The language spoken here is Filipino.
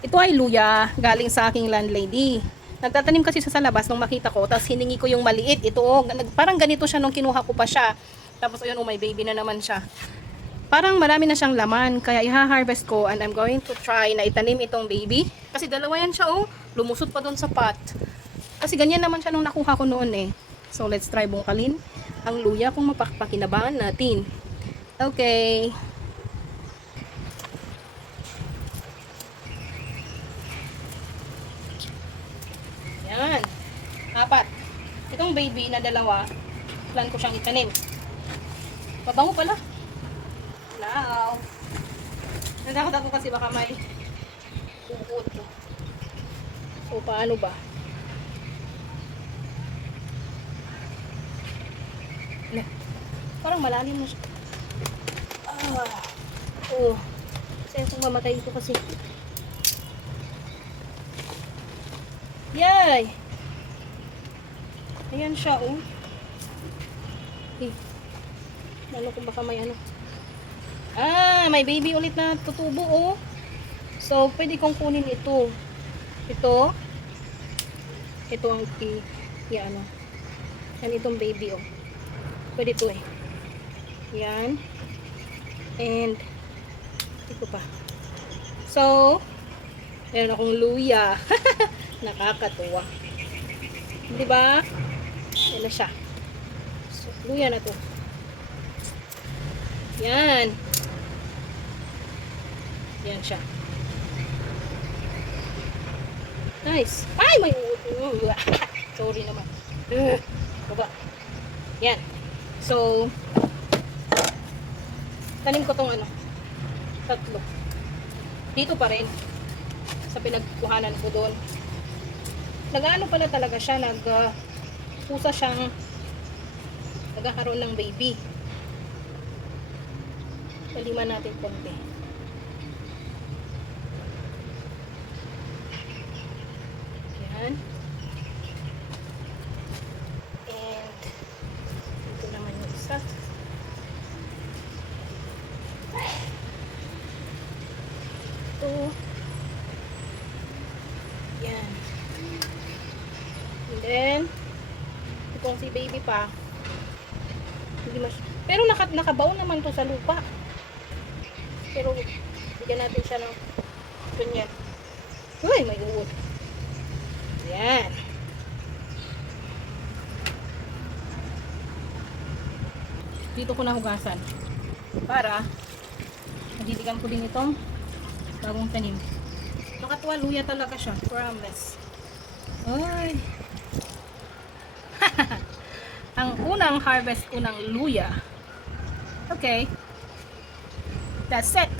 Ito ay luya galing sa aking landlady. Nagtatanim kasi siya sa labas nung makita ko, tapos hiningi ko yung maliit. Ito, oh, parang ganito siya nung kinuha ko pa siya. Tapos ayun, oh, may baby na naman siya. Parang marami na siyang laman, kaya iha-harvest ko and I'm going to try na itanim itong baby. Kasi dalawa yan siya, oh. Lumusot pa doon sa pot. Kasi ganyan naman siya nung nakuha ko noon eh. So let's try bungkalin ang luya kung mapakinabangan natin. Okay. Yan. Apat. Itong baby na dalawa, plan ko siyang itanim. Mabango pala. Wow. Natakot ako kasi baka may uot. So, paano ba? Na, parang malalim na siya. Ah. Oh. Kasi kung mamatay ito kasi. Yay! Ayan siya, oh. Eh. Lalo kung baka may ano. Ah, may baby ulit na tutubo, oh. So, pwede kong kunin ito. Ito. Ito ang i, i ano. Yan itong baby, oh. Pwede ito, eh. Yan. And, ito pa. So, meron akong luya. Nakakatuwa. Di ba? Yan na siya. So, luya na to. Yan. Yan siya. Nice. Ay, may uot. Sorry naman. Ugh. Baba. Yan. So, tanim ko tong ano, tatlo. Dito pa rin. Sa pinagkuhanan ko doon. Nag-ano pala talaga siya, nag uh, pusa siyang nagkakaroon ng baby. Paliman natin konti. Yan. And ito naman yung isa. Ito. Yan. And then, itong si baby pa. Hindi mas pero naka, nakabaon naman to sa lupa. Pero, bigyan natin siya ng ganyan. Uy, may uod. Yan. Dito ko nahugasan. Para, nadiligan ko din itong bagong tanim. Nakatuwa, luya talaga siya. Promise. Ay. Ang unang harvest ko ng luya. Okay. That's it.